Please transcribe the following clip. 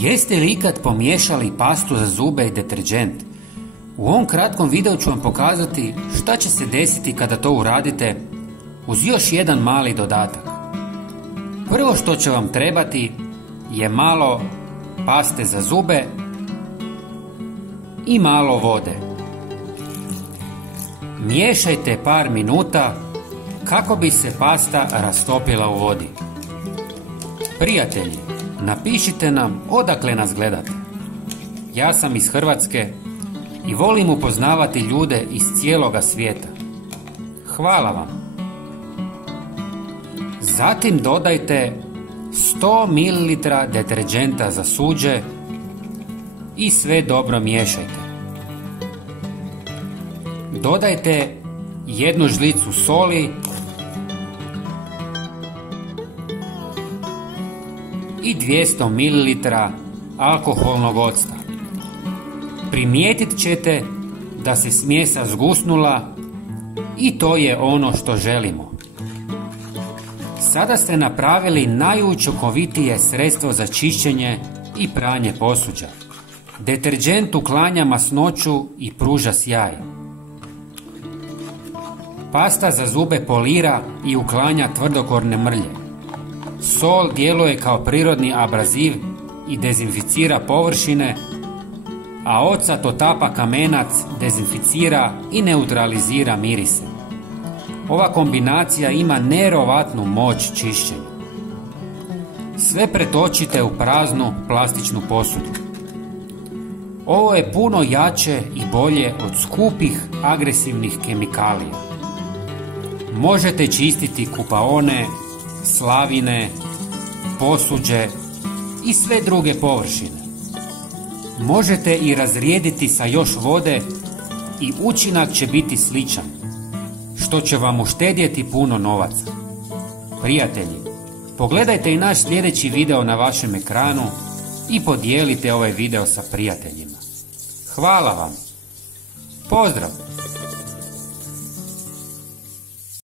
Jeste li ikad pomiješali pastu za zube i deterđent? U ovom kratkom videu ću vam pokazati šta će se desiti kada to uradite uz još jedan mali dodatak. Prvo što će vam trebati je malo paste za zube i malo vode. Miješajte par minuta kako bi se pasta rastopila u vodi. Prijatelji, napišite nam odakle nas gledate. Ja sam iz Hrvatske i volim upoznavati ljude iz cijeloga svijeta. Hvala vam. Zatim dodajte 100 ml deterđenta za suđe i sve dobro miješajte. Dodajte jednu žlicu soli i 200 ml alkoholnog octa. Primijetit ćete da se smjesa zgusnula i to je ono što želimo. Sada ste napravili najučinkovitije sredstvo za čišćenje i pranje posuđa. Deterđent uklanja masnoću i pruža sjaj. Pasta za zube polira i uklanja tvrdokorne mrlje. Sol djeluje kao prirodni abraziv i dezinficira površine, a ocat otapa kamenac, dezinficira i neutralizira mirise. Ova kombinacija ima nevjerovatnu moć čišćenja. Sve pretočite u praznu plastičnu posudu. Ovo je puno jače i bolje od skupih agresivnih kemikalija. Možete čistiti kupaone, slavine, posuđe i sve druge površine. Možete i razrijediti sa još vode i učinak će biti sličan, što će vam uštedjeti puno novaca. Prijatelji, pogledajte i naš sljedeći video na vašem ekranu i podijelite ovaj video sa prijateljima. Hvala vam. Pozdrav!